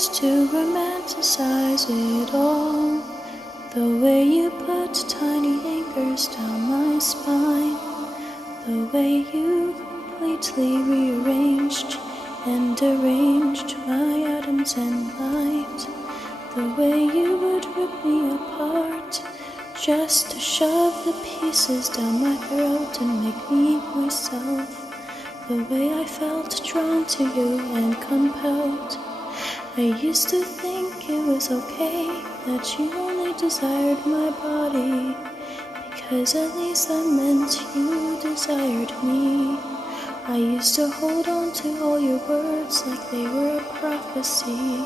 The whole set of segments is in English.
used to romanticize it all. The way you put tiny anchors down my spine, the way you completely rearranged and arranged my atoms and light, the way you would rip me apart just to shove the pieces down my throat and make me myself, the way I felt drawn to you and compelled. I used to think it was okay that you only desired my body, because at least that meant you desired me. I used to hold on to all your words like they were a prophecy.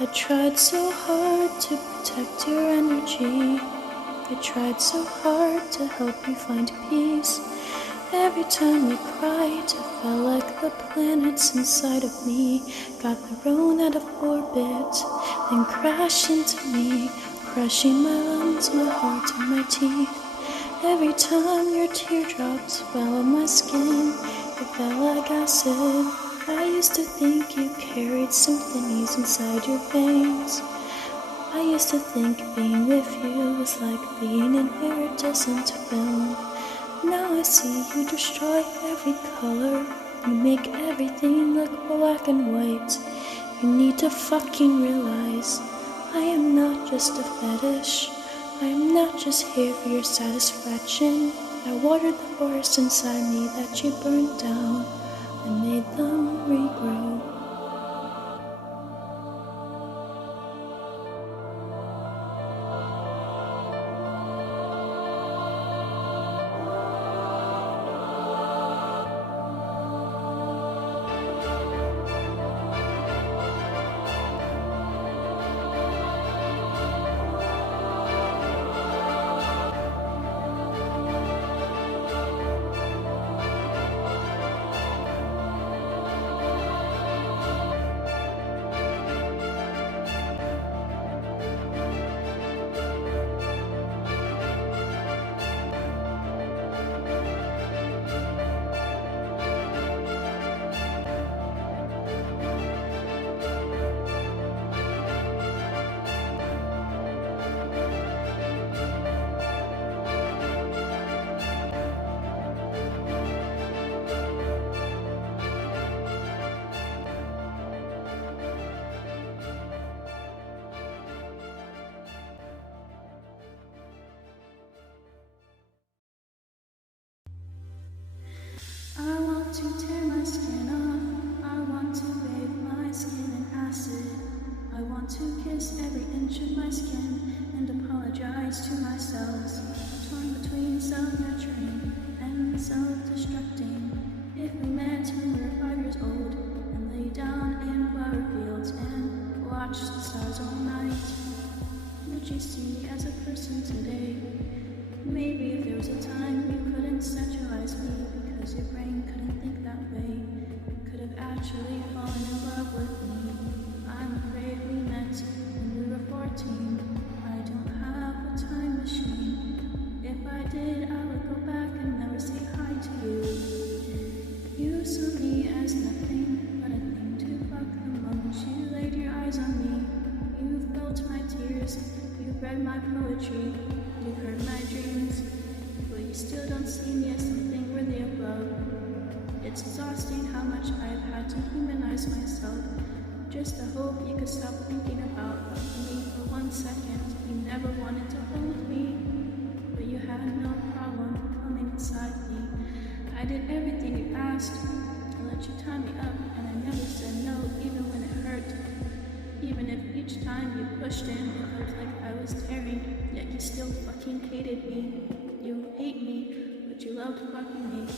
I tried so hard to protect your energy. I tried so hard to help you find peace. Every time you cried, it felt like the planets inside of me got thrown out of orbit, then crashed into me, crushing my lungs, my heart, and my teeth. Every time your teardrops fell on my skin, it felt like acid. I used to think you carried symphonies inside your veins. I used to think being with you was like being an iridescent film. Now I see you destroy every color. You make everything look black and white. You need to fucking realize I am not just a fetish. I am not just here for your satisfaction. I watered the forests inside me that you burned down and made them regrow. I want to tear my skin off. I want to bathe my skin in acid. I want to kiss every inch of my skin and apologize to myself. Torn between self-nurturing and self-destructing. If we met when we were 5 years old and lay down in flower fields and watched the stars all night, would you see me as a person today? Maybe if there was a time you couldn't sexualize me because your brain couldn't think that way, you could have actually fallen in love with me. I'm afraid we met when we were 14. I don't have a time machine. If I did, I would go back and never say hi to you. You saw me as nothing but a thing to fuck the moment you laid your eyes on me. You felt my tears, you read my poetry, you heard my dreams, but you still don't see me as something worthy of love. It's exhausting how much I've had to humanize myself just to hope you could stop thinking about me for 1 second. You never wanted to hold me, but you had no problem coming inside me. I did everything you asked. I let you tie me up, and I never said no, even when it hurt. Even if each time you pushed in, it felt like I was tearing, yet you still fucking hated me. You hate me, but you loved fucking me.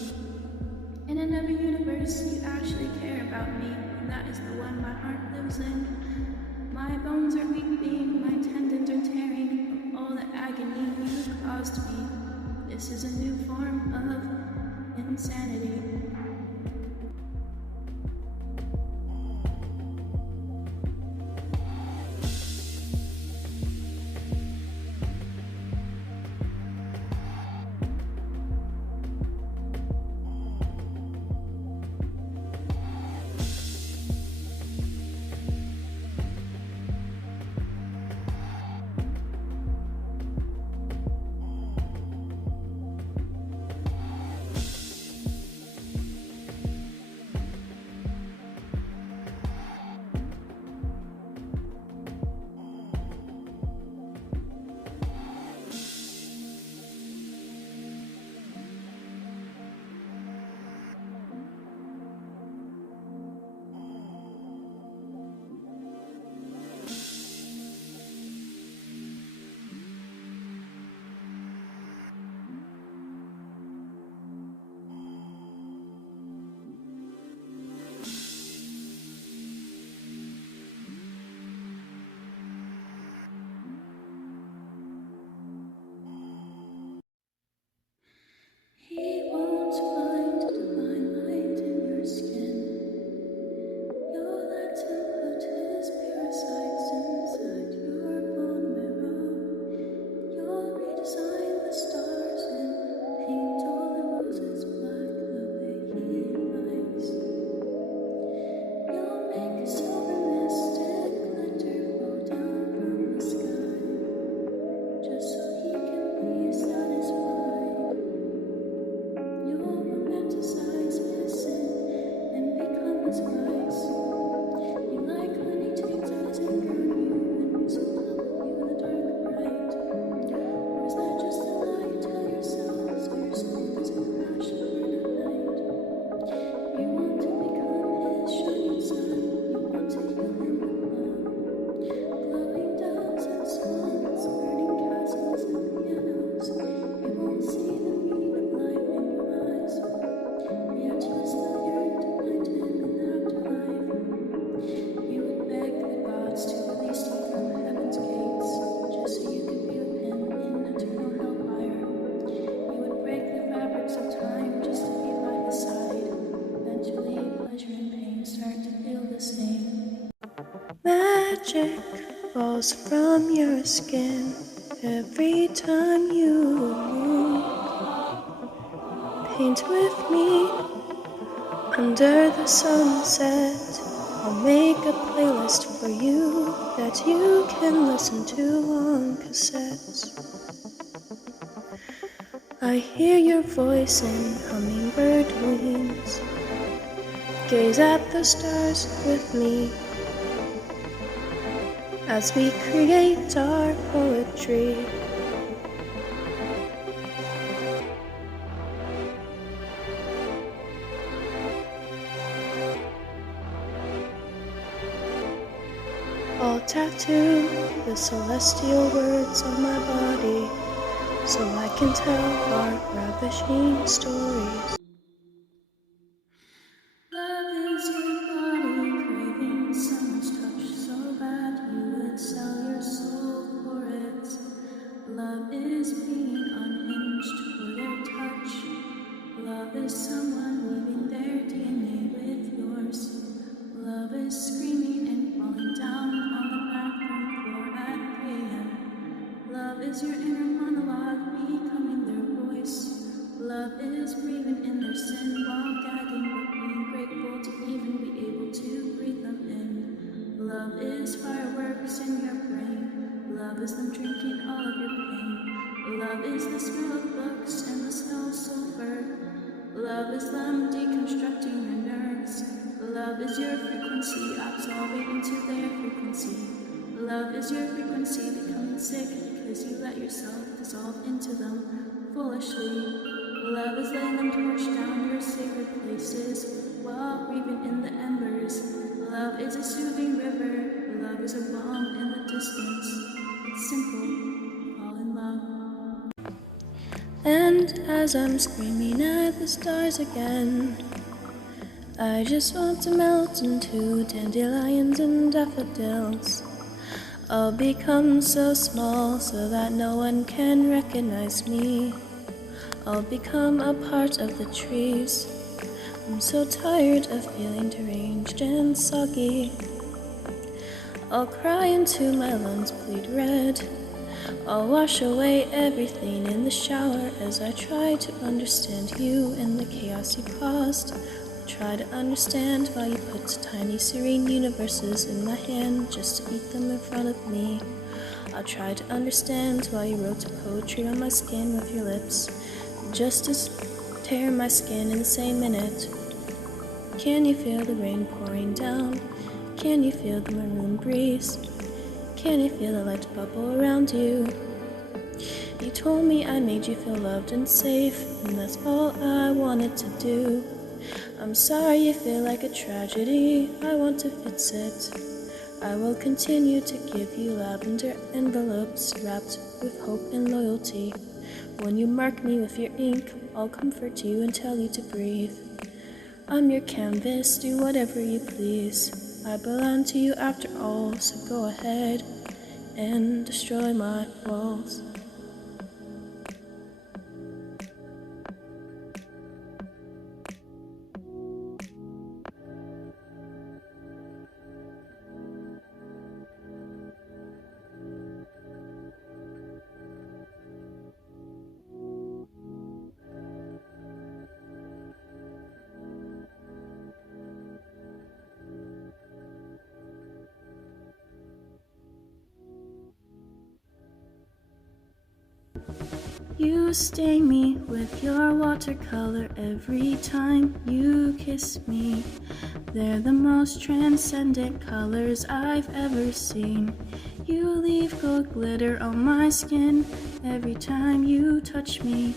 In another universe, you actually care about me, and that is the one my heart lives in. My bones are weeping, my tendons are tearing from all the agony you caused me. This is a new form of insanity. He won't find divine light in your skin. You'll let him put his parasites inside your bone marrow. You'll redesign the stars and paint all the roses black the way he likes. You'll make a silver mystic glitter fall down from the sky, just so he can be satisfied. You'll romanticize his sin and become his vice. You like when he takes out his anger on you and moves on top of you in the dark night. Or is that just a lie you tell yourself so your soul doesn't crash and burn at night? You want to become his shining sun. You want to heal him with love. Glowing doves and swans, burning castles and pianos. You won't see the meaning of life in your eyes. Yet you still yearn to find him in the afterlife. You would beg the gods to release you from heaven's gates, just so you could be with him in eternal hellfire. You would break the fabrics of time just to be by his side. Eventually, pleasure and pain start to feel the same. Magic falls from your skin every time you move. Paint with me under the sunset. I'll make a playlist for you that you can listen to on cassettes. I hear your voice in hummingbird wings. Gaze at the stars with me as we create our poetry. I'll tattoo the celestial words on my body so I can tell our ravishing stories. Love is your body craving someone's touch so bad you would sell your soul for it. Love is being unhinged for their touch. Love is someone weaving their DNA with yours. Love is screaming and falling down on the bathroom floor at 3 a.m. Love is your inner monologue becoming their voice. Love is breathing in their sin while gagging, but being grateful to even be able to breathe them in. Love is fireworks in your brain. Love is them drinking all of your pain. Love is the smell of books and the smell of sulfur. Love is them deconstructing your nerves. Love is your frequency absolving into their frequency. Love is your frequency becoming sick because you let yourself dissolve into them foolishly. Love is letting them torch down your sacred places while breathing in the embers. Love is a soothing river. Love is a bomb in the distance. It's simple. Fall in love. And as I'm screaming at the stars again, I just want to melt into dandelions and daffodils. I'll become so small so that no one can recognize me. I'll become a part of the trees. I'm so tired of feeling deranged and soggy. I'll cry until my lungs bleed red. I'll wash away everything in the shower as I try to understand you and the chaos you caused. I'll try to understand why you put tiny serene universes in my hand just to eat them in front of me. I'll try to understand why you wrote poetry on my skin with your lips, just to tear my skin in the same minute. Can you feel the rain pouring down? Can you feel the maroon breeze? Can you feel the light bubble around you? You told me I made you feel loved and safe, and that's all I wanted to do. I'm sorry you feel like a tragedy, I want to fix it. I will continue to give you lavender envelopes wrapped with hope and loyalty. When you mark me with your ink, I'll comfort you and tell you to breathe. I'm your canvas, do whatever you please. I belong to you after all, so go ahead and destroy my walls. You stain me with your watercolor every time you kiss me. They're the most transcendent colors I've ever seen. You leave gold glitter on my skin every time you touch me.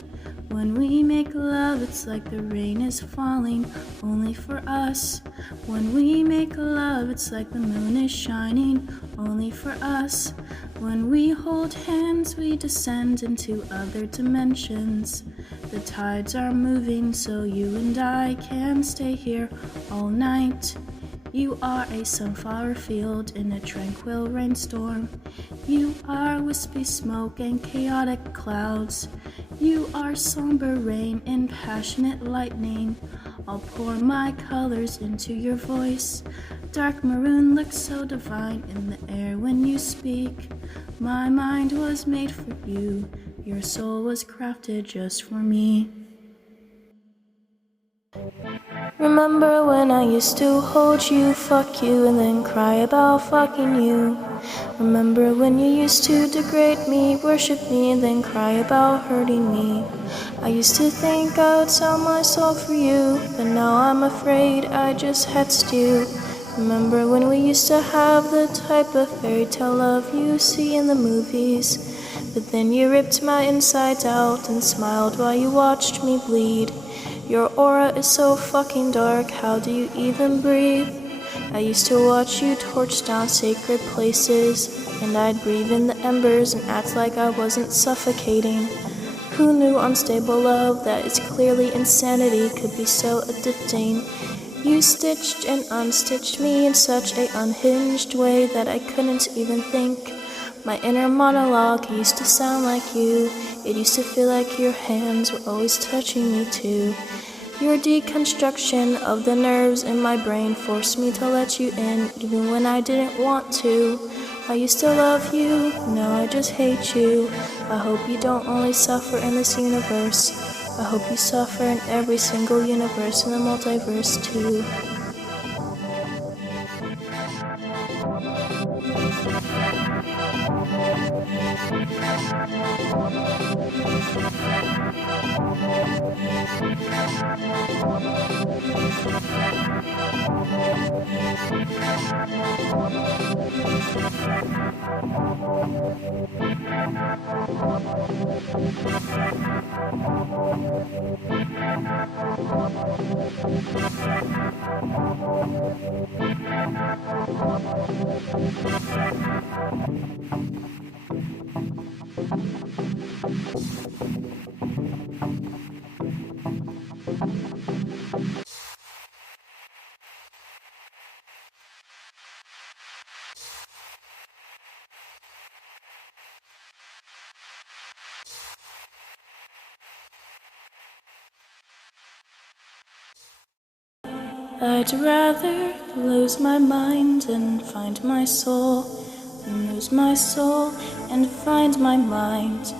When we make love, it's like the rain is falling only for us. When we make love, it's like the moon is shining only for us. When we hold hands, we descend into other dimensions. The tides are moving, so you and I can stay here all night. You are a sunflower field in a tranquil rainstorm. You are wispy smoke and chaotic clouds. You are somber rain and passionate lightning. I'll pour my colors into your voice. Dark maroon looks so divine in the air when you speak. My mind was made for you. Your soul was crafted just for me. Remember when I used to hold you, fuck you, and then cry about fucking you? Remember when you used to degrade me, worship me, and then cry about hurting me? I used to think I would sell my soul for you, but now I'm afraid I just hexed you. Remember when we used to have the type of fairy tale love you see in the movies? But then you ripped my insides out and smiled while you watched me bleed. Your aura is so fucking dark, how do you even breathe? I used to watch you torch down sacred places, and I'd breathe in the embers and act like I wasn't suffocating. Who knew unstable love that is clearly insanity could be so addicting? You stitched and unstitched me in such a unhinged way that I couldn't even think. My inner monologue used to sound like you. It used to feel like your hands were always touching me too. Your deconstruction of the nerves in my brain forced me to let you in, even when I didn't want to. I used to love you, now I just hate you. I hope you don't only suffer in this universe. I hope you suffer in every single universe in the multiverse too. I'd rather lose my mind and find my soul than lose my soul and find my mind.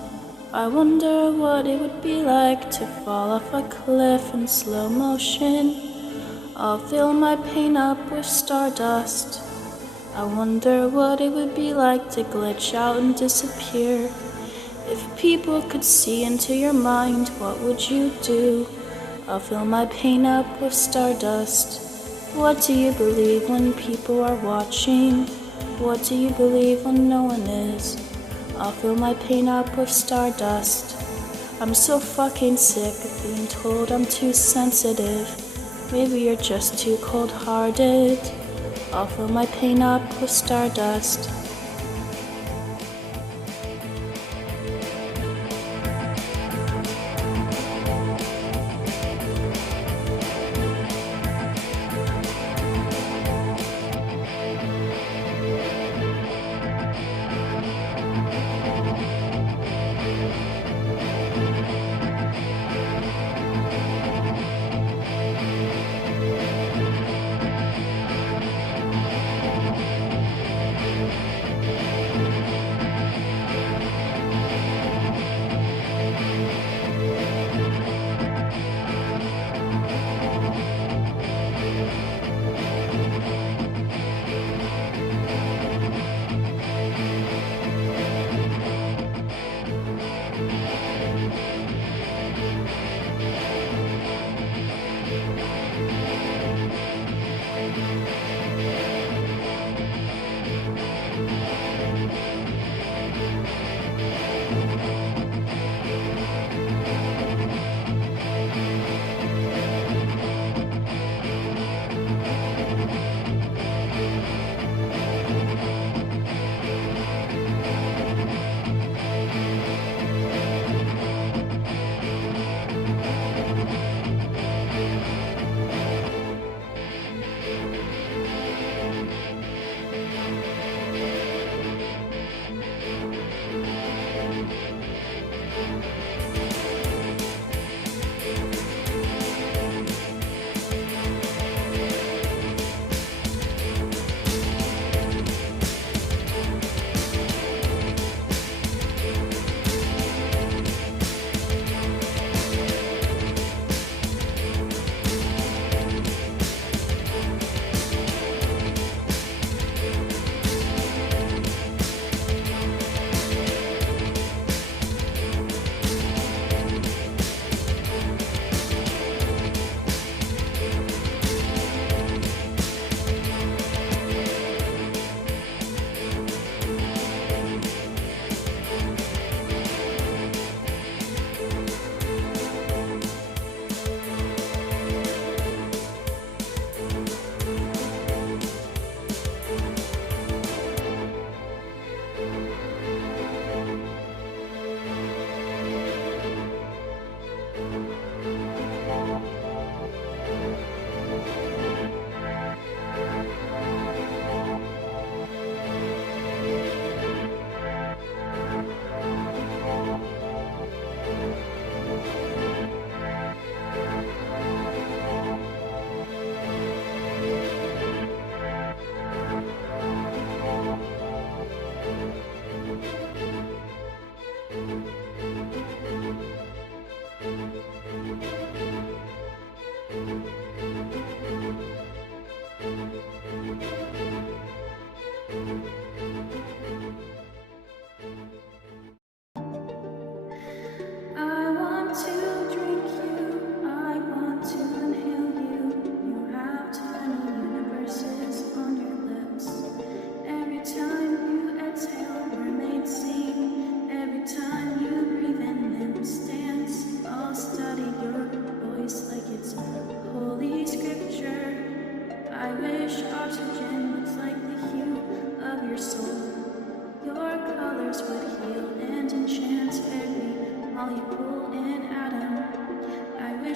I wonder what it would be like to fall off a cliff in slow motion. I'll fill my pain up with stardust. I wonder what it would be like to glitch out and disappear. If people could see into your mind, what would you do? I'll fill my pain up with stardust. What do you believe when people are watching? What do you believe when no one is? I'll fill my pain up with stardust. I'm so fucking sick of being told I'm too sensitive. Maybe you're just too cold-hearted. I'll fill my pain up with stardust.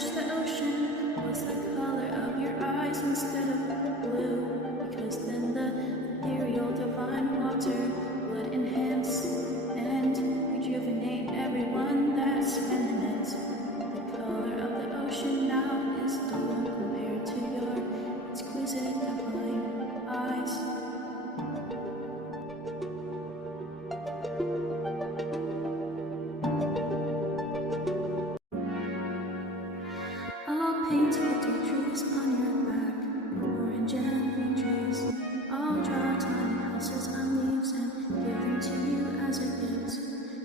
wish the ocean was the color of your eyes instead of blue, because then the ethereal divine water would enhance and rejuvenate everyone that's spending it. The color of the ocean now is dull compared to your exquisite divine eyes. I'll paint little trees on your back, orange and green trees. I'll draw tiny houses on leaves and give them to you as a gift.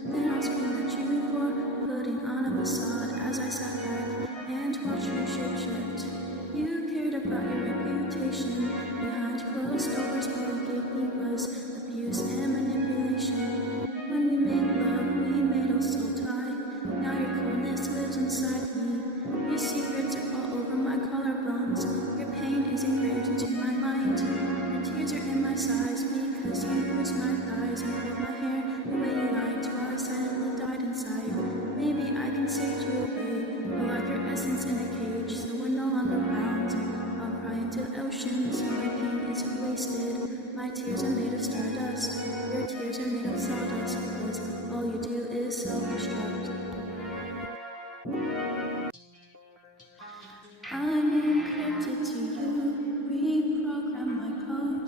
Then I'll scream at you for putting on a facade as I sat back and watched your shape shift. You cared about your reputation behind closed doors. All you gave me was abuse and manipulation. When we made love, we made us so tight. Now your coldness lives inside me. Your secrets are all over my collarbones. Your pain is engraved into my mind. Your tears are in my sighs because you bruised my thighs and pulled my hair the way you liked while I silently died inside. Maybe I can sage you away, but lock your essence in a cage so we're no longer bound. I'll cry into the ocean so my pain isn't wasted. My tears are made of stardust. Your tears are made of sawdust because all you do is self-destruct. I'm encrypted to you, reprogram my code,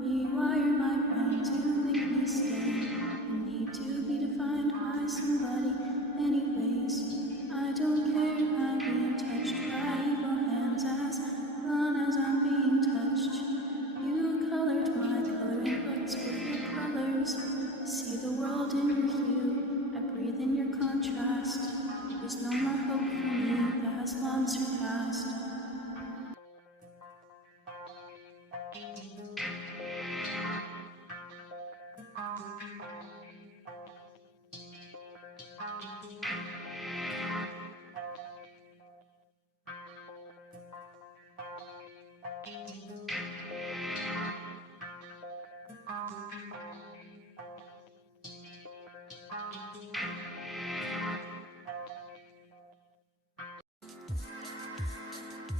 rewire my brain to make me stay. I need to be defined by somebody anyways. I don't care if I'm being touched by evil hands as long as I'm being touched. You colored my coloring books with your colors. I see the world in your hue, I breathe in your contrast. There's no more hope for me that has long surpassed.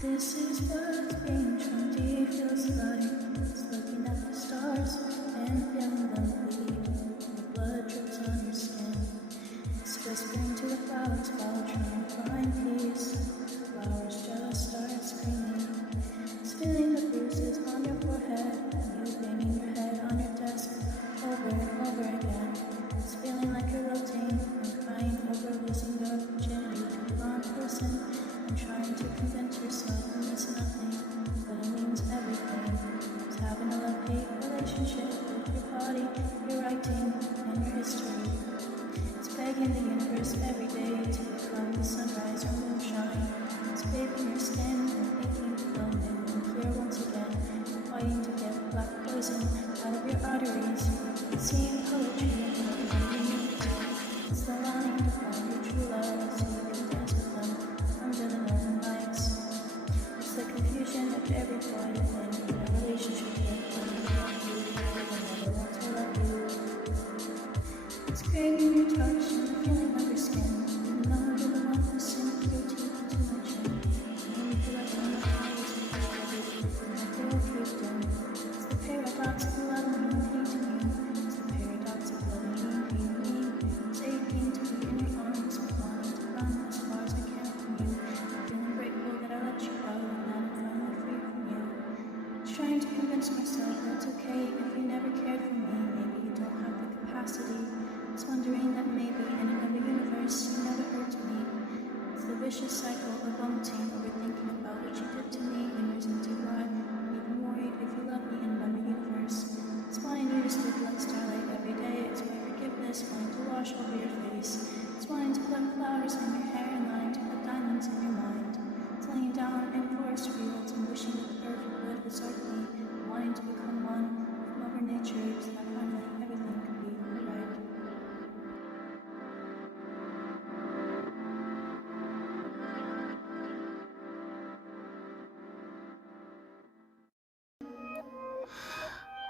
This is what being 20 feels like. It's looking at the stars and feeling them bleed. The blood drips on your skin. It's whispering to the clouds while trying to find peace. Flowers just start screaming. It's feeling the bruises on your forehead. You banging your head on your desk over and over again. It's feeling like you're wilting and crying over losing your virginity to the wrong person. And trying to convince yourself it means nothing, but it means everything. It's having a love-hate relationship with your body, your writing, and your history. It's begging the universe every day to become the sunrise or moonshine. It's bathing your skin and aching to film it and clear once again, fighting to get black poison out of your arteries. It's seeing poetry and writing. It's the longing to find your true love so you can dance with them under the northern lights. It's the confusion of every boy in a relationship with one who loves you and never want to love you. It's craving your touch and the feeling of your skin, even though you're the one who sink your teeth into my chin. And you feel like I'm not always with you, and I feel drift in. It's the paradox of loving you and hating you. It's the paradox of loving you and hating me. It's aching to be in your arms, but wanting to run as far as I can from you. Feeling grateful that I let you go, and now I'm finally free from you. Trying to convince myself that it's okay if you never cared for me. Maybe you don't have the capacity. It's wondering that maybe in another universe you never hurt me. It's the vicious cycle of vomiting, overthinking about what you did to me and reason to why I'm even worried if you love me in another universe. It's wanting you to sleep like starlight every day. It's my forgiveness wanting to wash over your face. It's wanting to put flowers in your hair and wanting to put diamonds in your mind. It's laying down in forest fields and wishing that the earth would absorb me, wanting to become one with Mother Nature so that finally everything could be right.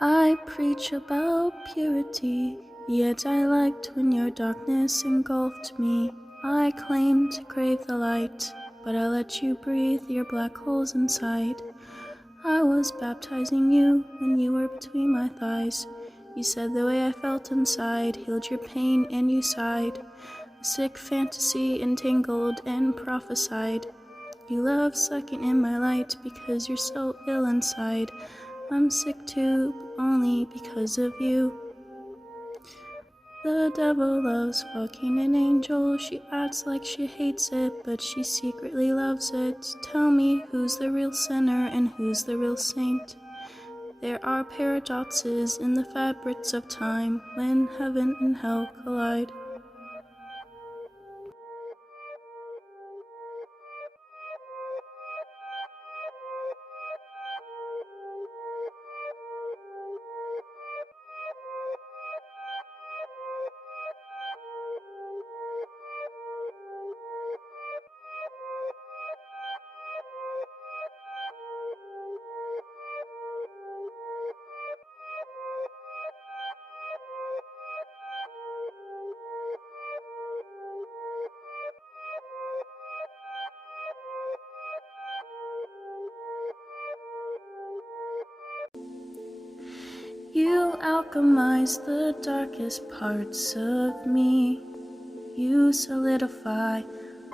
I preach about purity, yet I liked when your darkness engulfed me. I claim to crave the light, but I let you breathe your black holes inside. I was baptizing you when you were between my thighs. You said the way I felt inside healed your pain and you sighed. A sick fantasy entangled and prophesied. You love sucking in my light because you're so ill inside. I'm sick too, but only because of you. The devil loves fucking an angel. She acts like she hates it, but she secretly loves it. Tell me who's the real sinner and who's the real saint. There are paradoxes in the fabrics of time when heaven and hell collide. You alchemize the darkest parts of me. You solidify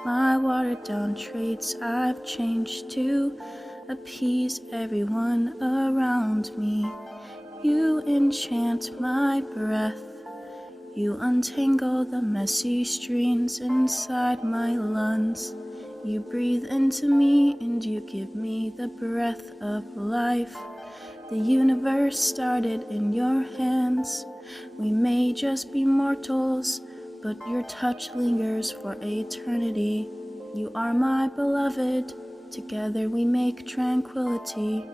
my watered down traits I've changed to appease everyone around me. You enchant my breath. You untangle the messy strings inside my lungs. You breathe into me and you give me the breath of life. The universe started in your hands. We may just be mortals, but your touch lingers for eternity. You are my beloved. Together we make tranquility.